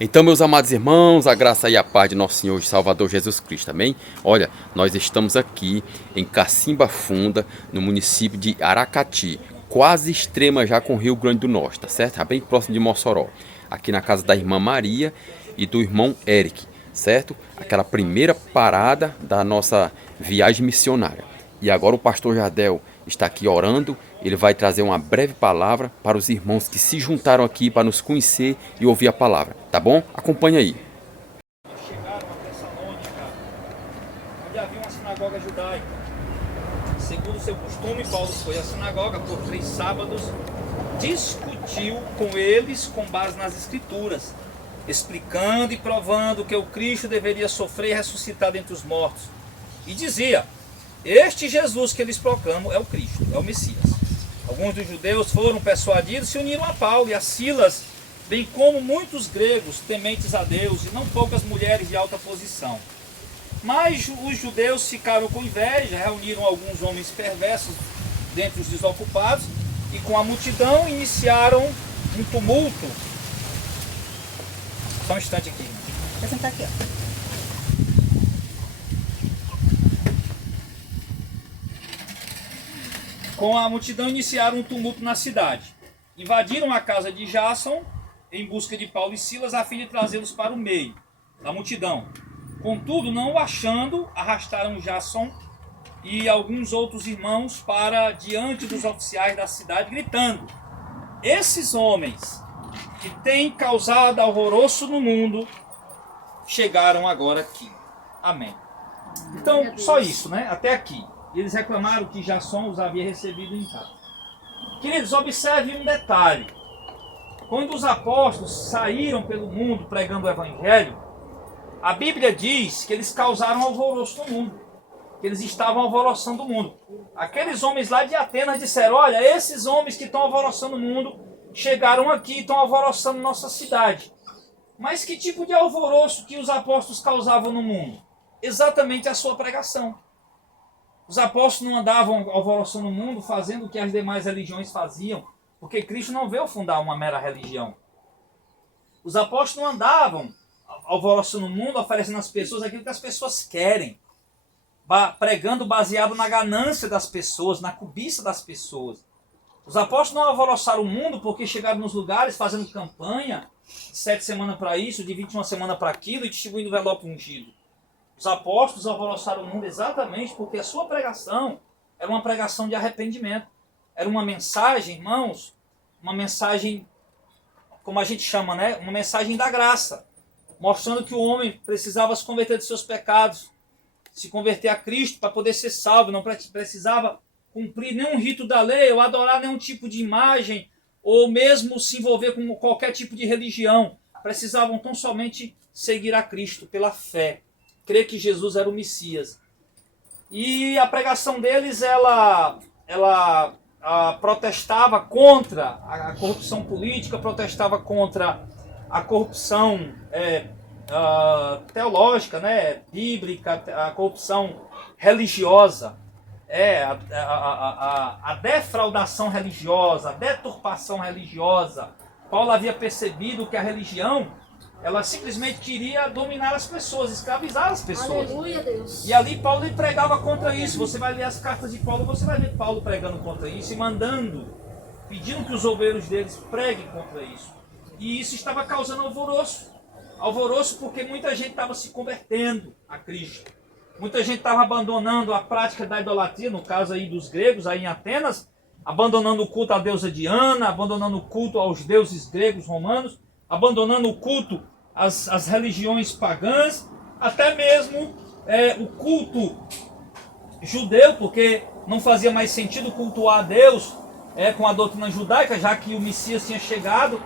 Então, meus amados irmãos, a graça e a paz de nosso Senhor e Salvador Jesus Cristo, amém? Olha, nós estamos aqui em Cacimba Funda, no município de Aracati, quase extrema já com o Rio Grande do Norte, tá certo? Bem próximo de Mossoró. Aqui na casa da irmã Maria e do irmão Eric, certo? Aquela primeira parada da nossa viagem missionária. E agora o pastor Jardel está aqui orando. Ele vai trazer uma breve palavra para os irmãos que se juntaram aqui para nos conhecer e ouvir a palavra, tá bom? Acompanhe aí. Chegaram a Tessalônica, onde havia uma sinagoga judaica. Segundo seu costume, Paulo foi à sinagoga por 3 sábados, discutiu com eles com base nas Escrituras, explicando e provando que o Cristo deveria sofrer e ressuscitar dentre os mortos. E dizia: este Jesus que eles proclamam é o Cristo, é o Messias. Alguns dos judeus foram persuadidos e se uniram a Paulo e a Silas, bem como muitos gregos tementes a Deus e não poucas mulheres de alta posição. Mas os judeus ficaram com inveja, reuniram alguns homens perversos dentre os desocupados e com a multidão iniciaram um tumulto. Só um instante aqui. Vou sentar aqui, ó. Com a multidão iniciaram um tumulto na cidade. Invadiram a casa de Jason em busca de Paulo e Silas a fim de trazê-los para o meio da multidão. Contudo, não o achando, arrastaram Jason e alguns outros irmãos para diante dos oficiais da cidade, gritando: esses homens que têm causado alvoroço no mundo chegaram agora aqui. Amém. Então, só isso, né? Até aqui. Eles reclamaram que Jason os havia recebido em casa. Queridos, observe um detalhe. Quando os apóstolos saíram pelo mundo pregando o evangelho, a Bíblia diz que eles causaram alvoroço no mundo, que eles estavam alvoroçando o mundo. Aqueles homens lá de Atenas disseram: olha, esses homens que estão alvoroçando o mundo chegaram aqui e estão alvoroçando nossa cidade. Mas que tipo de alvoroço que os apóstolos causavam no mundo? Exatamente a sua pregação. Os apóstolos não andavam alvoroçando o mundo fazendo o que as demais religiões faziam, porque Cristo não veio fundar uma mera religião. Os apóstolos não andavam alvoroçando o mundo, oferecendo às pessoas aquilo que as pessoas querem, pregando baseado na ganância das pessoas, na cobiça das pessoas. Os apóstolos não alvoroçaram o mundo porque chegaram nos lugares fazendo campanha, de 7 semanas para isso, de 21 semanas para aquilo, e distribuindo envelope ungido. Os apóstolos alvoroçaram o mundo exatamente porque a sua pregação era uma pregação de arrependimento. Era uma mensagem, irmãos, uma mensagem, como a gente chama, né? Uma mensagem da graça, mostrando que o homem precisava se converter de seus pecados, se converter a Cristo para poder ser salvo, não precisava cumprir nenhum rito da lei, ou adorar nenhum tipo de imagem, ou mesmo se envolver com qualquer tipo de religião. Precisavam tão somente seguir a Cristo pela fé, crer que Jesus era o Messias. E a pregação deles, ela protestava contra a corrupção política, protestava contra a corrupção teológica, né, bíblica, a corrupção religiosa, a defraudação religiosa, a deturpação religiosa. Paulo havia percebido que a religião, ela simplesmente queria dominar as pessoas, escravizar as pessoas. Aleluia, Deus. E ali Paulo pregava contra isso. Você vai ler as cartas de Paulo, você vai ver Paulo pregando contra isso e mandando, pedindo que os obreiros deles preguem contra isso. E isso estava causando alvoroço. Alvoroço porque muita gente estava se convertendo a Cristo. Muita gente estava abandonando a prática da idolatria, no caso aí dos gregos, aí em Atenas, abandonando o culto à deusa Diana, abandonando o culto aos deuses gregos romanos, abandonando o culto às religiões pagãs, até mesmo o culto judeu, porque não fazia mais sentido cultuar a Deus com a doutrina judaica, já que o Messias tinha chegado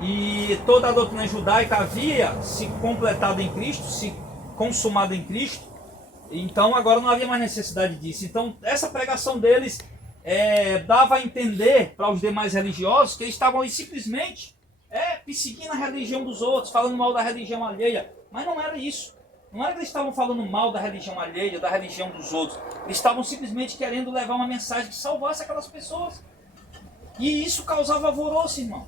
e toda a doutrina judaica havia se completado em Cristo, se consumado em Cristo. Então agora não havia mais necessidade disso. Então essa pregação deles dava a entender para os demais religiosos que eles estavam aí simplesmente perseguindo a religião dos outros, falando mal da religião alheia. Mas não era isso. Não era que eles estavam falando mal da religião alheia, da religião dos outros. Eles estavam simplesmente querendo levar uma mensagem que salvasse aquelas pessoas. E isso causava alvoroço, irmão.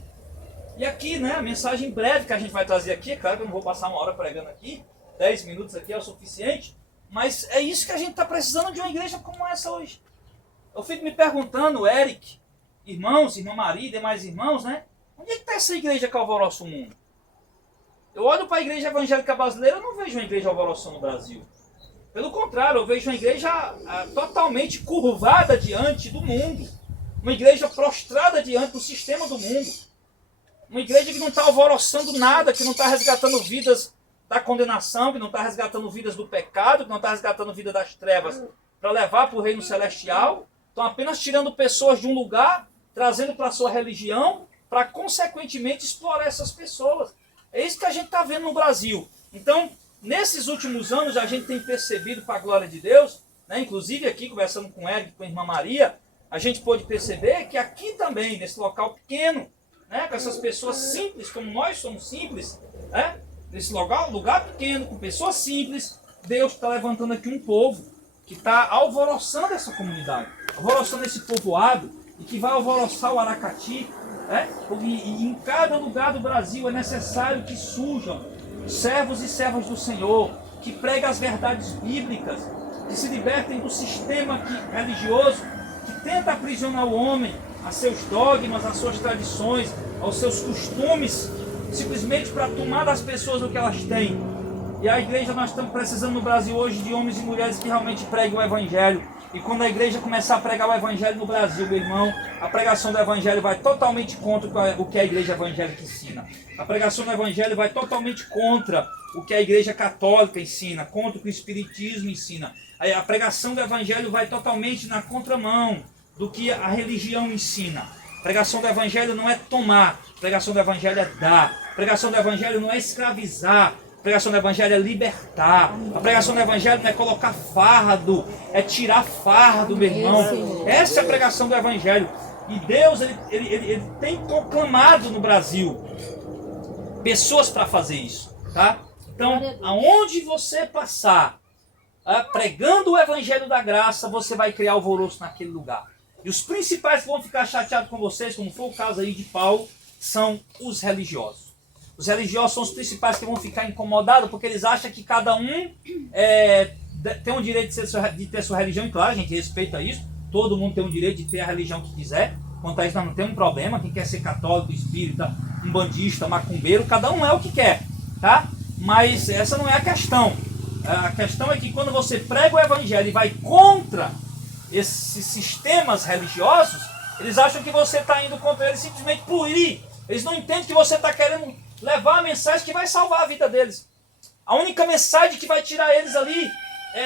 E aqui, né, a mensagem breve que a gente vai trazer aqui, é claro que eu não vou passar 1 hora pregando aqui, 10 minutos aqui é o suficiente, mas é isso que a gente está precisando de uma igreja como essa hoje. Eu fico me perguntando, Eric, irmãos, irmã Maria e demais irmãos, né? Onde é que está essa igreja que alvoroça o mundo? Eu olho para a igreja evangélica brasileira, eu não vejo uma igreja alvoroçando no Brasil. Pelo contrário, eu vejo uma igreja totalmente curvada diante do mundo. Uma igreja prostrada diante do sistema do mundo. Uma igreja que não está alvoroçando nada, que não está resgatando vidas da condenação, que não está resgatando vidas do pecado, que não está resgatando vidas das trevas para levar para o reino celestial. Estão apenas tirando pessoas de um lugar, trazendo para a sua religião, para consequentemente explorar essas pessoas. É isso que a gente está vendo no Brasil. Então, nesses últimos anos, a gente tem percebido, para a glória de Deus, né, inclusive aqui, conversando com o Eric, com a irmã Maria, a gente pôde perceber que aqui também, nesse local pequeno, né, com essas pessoas simples, como nós somos simples, né, nesse lugar pequeno, com pessoas simples, Deus está levantando aqui um povo que está alvoroçando essa comunidade, alvoroçando esse povoado, e que vai alvoroçar o Aracati, né? E em cada lugar do Brasil é necessário que surjam servos e servas do Senhor, que pregam as verdades bíblicas, que se libertem do sistema religioso, que tenta aprisionar o homem a seus dogmas, às suas tradições, aos seus costumes, simplesmente para tomar das pessoas o que elas têm. E a igreja, nós estamos precisando no Brasil hoje de homens e mulheres que realmente preguem o Evangelho. E quando a igreja começar a pregar o Evangelho no Brasil, meu irmão, a pregação do Evangelho vai totalmente contra o que a igreja evangélica ensina. A pregação do Evangelho vai totalmente contra o que a igreja católica ensina, contra o que o Espiritismo ensina. A pregação do Evangelho vai totalmente na contramão do que a religião ensina. A pregação do Evangelho não é tomar, a pregação do Evangelho é dar. A pregação do Evangelho não é escravizar. A pregação do Evangelho é libertar. A pregação do Evangelho não é colocar fardo, é tirar fardo, meu irmão. Essa é a pregação do Evangelho. E Deus ele tem proclamado no Brasil pessoas para fazer isso, tá? Então, aonde você passar pregando o Evangelho da graça, você vai criar alvoroço naquele lugar. E os principais que vão ficar chateados com vocês, como foi o caso aí de Paulo, são os religiosos. Os religiosos são os principais que vão ficar incomodados, porque eles acham que cada um tem o direito de ter sua religião, e claro, a gente respeita isso. Todo mundo tem o direito de ter a religião que quiser. Quanto a isso, nós não temos problema. Quem quer ser católico, espírita, umbandista, macumbeiro, cada um é o que quer, tá? Mas essa não é a questão. A questão é que quando você prega o Evangelho e vai contra esses sistemas religiosos, eles acham que você está indo contra eles simplesmente por ir. Eles não entendem que você está querendo levar a mensagem que vai salvar a vida deles. A única mensagem que vai tirar eles ali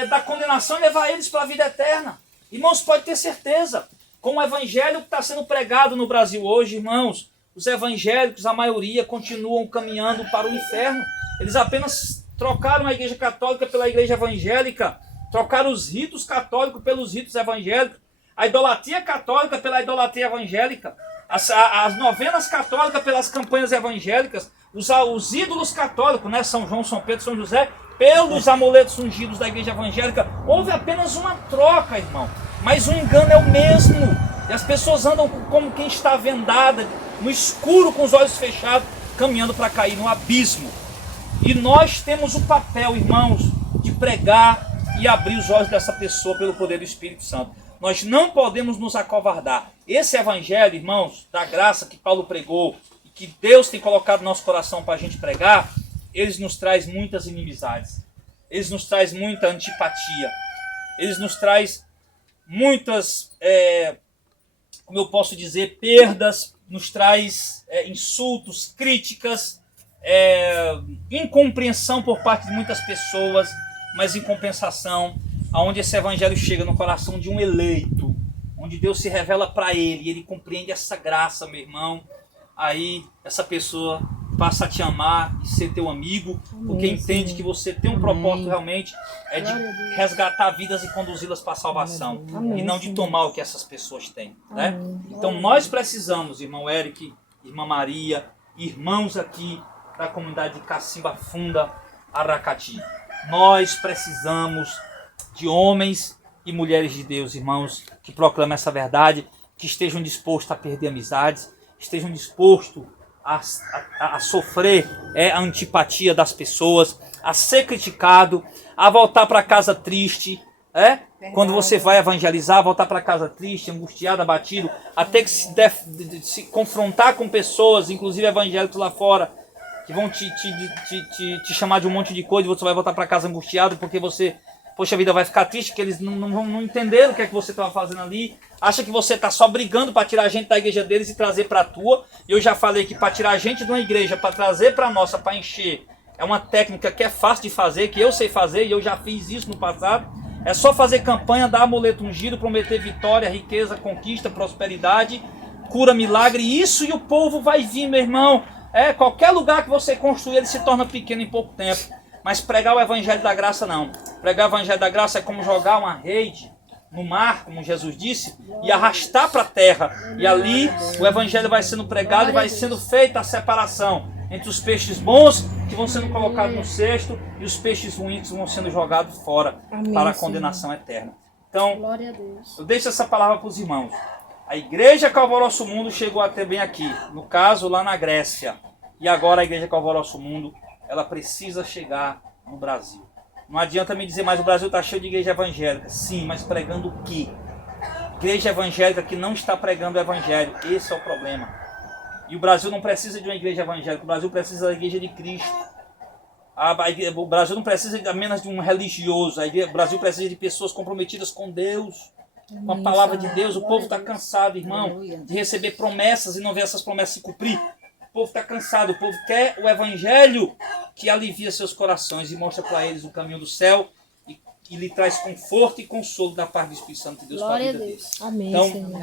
da condenação e levar eles para a vida eterna. Irmãos, pode ter certeza, com o evangelho que está sendo pregado no Brasil hoje, irmãos, os evangélicos, a maioria, continuam caminhando para o inferno. Eles apenas trocaram a igreja católica pela igreja evangélica, trocaram os ritos católicos pelos ritos evangélicos, a idolatria católica pela idolatria evangélica, as novenas católicas pelas campanhas evangélicas, os ídolos católicos, né, São João, São Pedro, São José, pelos amuletos ungidos da igreja evangélica. Houve apenas uma troca, irmão, mas o engano é o mesmo. E as pessoas andam como quem está vendada, no escuro, com os olhos fechados, caminhando para cair no abismo. E nós temos o papel, irmãos, de pregar e abrir os olhos dessa pessoa pelo poder do Espírito Santo. Nós não podemos nos acovardar. Esse evangelho, irmãos, da graça que Paulo pregou, e que Deus tem colocado no nosso coração para a gente pregar, eles nos traz muitas inimizades. Eles nos traz muita antipatia. Eles nos traz muitas, como eu posso dizer, perdas, nos traz insultos, críticas, incompreensão por parte de muitas pessoas, mas em compensação, aonde esse evangelho chega no coração de um eleito, onde Deus se revela para ele, e ele compreende essa graça, meu irmão, aí essa pessoa passa a te amar e ser teu amigo, porque entende que você tem um propósito realmente de resgatar vidas e conduzi-las para a salvação, e não de tomar o que essas pessoas têm, né? Então nós precisamos, irmão Eric, irmã Maria, irmãos aqui da comunidade de Cacimba Funda, Aracati, nós precisamos de homens e mulheres de Deus, irmãos, que proclamem essa verdade, que estejam dispostos a perder amizades, estejam dispostos a sofrer a antipatia das pessoas, a ser criticado, a voltar para casa triste, quando você vai evangelizar, voltar para casa triste, angustiado, abatido, a ter que se confrontar com pessoas, inclusive evangélicos lá fora, que vão te chamar de um monte de coisa, e você vai voltar para casa angustiado porque você, poxa vida, vai ficar triste, que eles não entenderam o que é que você estava fazendo ali, acha que você está só brigando para tirar a gente da igreja deles e trazer para a tua. Eu já falei que para tirar a gente de uma igreja, para trazer para a nossa, para encher, é uma técnica que é fácil de fazer, que eu sei fazer e eu já fiz isso no passado. É só fazer campanha, dar amuleto ungido, prometer vitória, riqueza, conquista, prosperidade, cura, milagre, isso, e o povo vai vir, meu irmão. Qualquer lugar que você construir, ele se torna pequeno em pouco tempo. Mas pregar o evangelho da graça não. Pregar o evangelho da graça é como jogar uma rede no mar, como Jesus disse, e arrastar para a terra. E ali o evangelho vai sendo pregado e vai sendo feita a separação entre os peixes bons que vão sendo colocados no cesto e os peixes ruins que vão sendo jogados fora. Amém, para a condenação eterna. Então, glória a Deus. Eu deixo essa palavra para os irmãos. A igreja Calvário Nosso Mundo chegou até bem aqui, no caso lá na Grécia. E agora a igreja Calvário Nosso Mundo, ela precisa chegar no Brasil. Não adianta me dizer, mas o Brasil está cheio de igreja evangélica. Sim, mas pregando o quê? Igreja evangélica que não está pregando o evangelho. Esse é o problema. E o Brasil não precisa de uma igreja evangélica, o Brasil precisa da igreja de Cristo. O Brasil não precisa apenas de um religioso, o Brasil precisa de pessoas comprometidas com Deus, com a palavra de Deus. O povo está cansado, irmão, de receber promessas e não ver essas promessas se cumprir. O povo está cansado, o povo quer o evangelho que alivia seus corações e mostra para eles o caminho do céu e lhe traz conforto e consolo da parte do Espírito Santo de Deus para a vida deles. Amém, então, Senhor.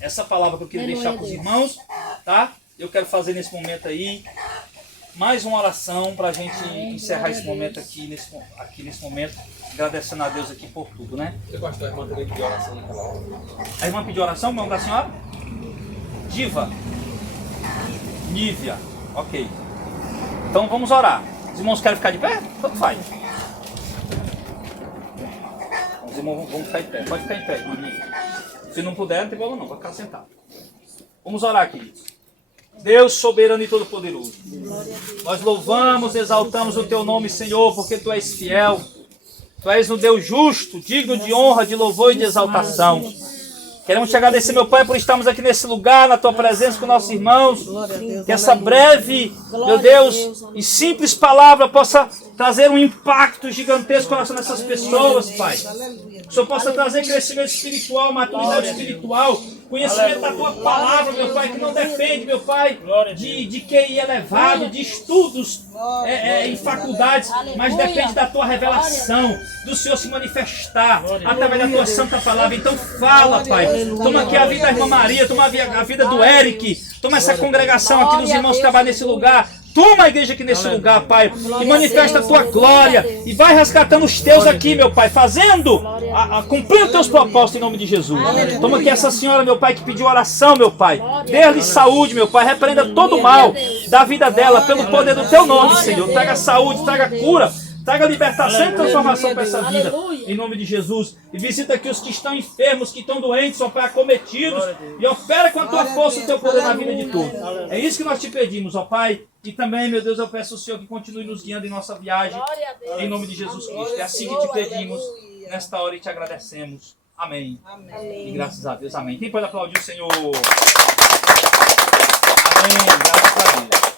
Essa palavra que eu queria deixar para os irmãos, tá? Eu quero fazer nesse momento aí mais uma oração para a gente encerrar esse momento aqui nesse momento, agradecendo a Deus aqui por tudo, né? Eu gosto da irmã também pediu oração naquela hora. A irmã pediu oração, o nome da senhora? Diva. Nívia. Ok. Então vamos orar. Os irmãos querem ficar de pé? Tanto faz. Os irmãos vão ficar de pé. Pode ficar em pé, irmã Nívia. Se não puder, não tem problema não, vai ficar sentado. Vamos orar, queridos. Deus soberano e todo-poderoso, nós louvamos, exaltamos o teu nome, Senhor, porque tu és fiel, tu és um Deus justo, digno de honra, de louvor e de exaltação. Queremos te agradecer, meu Pai, por estarmos aqui nesse lugar, na tua presença com nossos irmãos, que essa breve, meu Deus, e simples palavra possa trazer um impacto gigantesco no coração dessas pessoas, Pai. Que o Senhor possa trazer crescimento espiritual, maturidade espiritual, conhecimento da tua palavra, meu Pai, que não depende, meu Pai, de QI elevado, de estudos em faculdades, mas depende da tua revelação, do Senhor se manifestar através da tua santa palavra. Então fala, Pai, toma aqui a vida da irmã Maria, toma a vida do Eric, toma essa congregação aqui dos irmãos que trabalham nesse lugar. Toma a igreja aqui nesse lugar, Pai, e manifesta a tua glória, e vai resgatando os teus aqui, meu Pai, fazendo, cumprindo os teus propósitos em nome de Jesus. Toma aqui essa senhora, meu Pai, que pediu oração, meu Pai, dê-lhe saúde, meu Pai, repreenda todo o mal da vida dela, pelo poder do teu nome, Senhor. Traga saúde, traga cura, traga libertação e transformação para essa vida, em nome de Jesus. E visita aqui os que estão enfermos, que estão doentes, ó Pai, acometidos, e opera com a tua força e o teu poder na vida de todos. É isso que nós te pedimos, ó Pai. E também, meu Deus, eu peço ao Senhor que continue nos guiando em nossa viagem, em nome de Jesus Cristo. É assim que te pedimos nesta hora e te agradecemos. Amém. E graças a Deus, amém. Quem pode aplaudir o Senhor? Amém. Graças a Deus.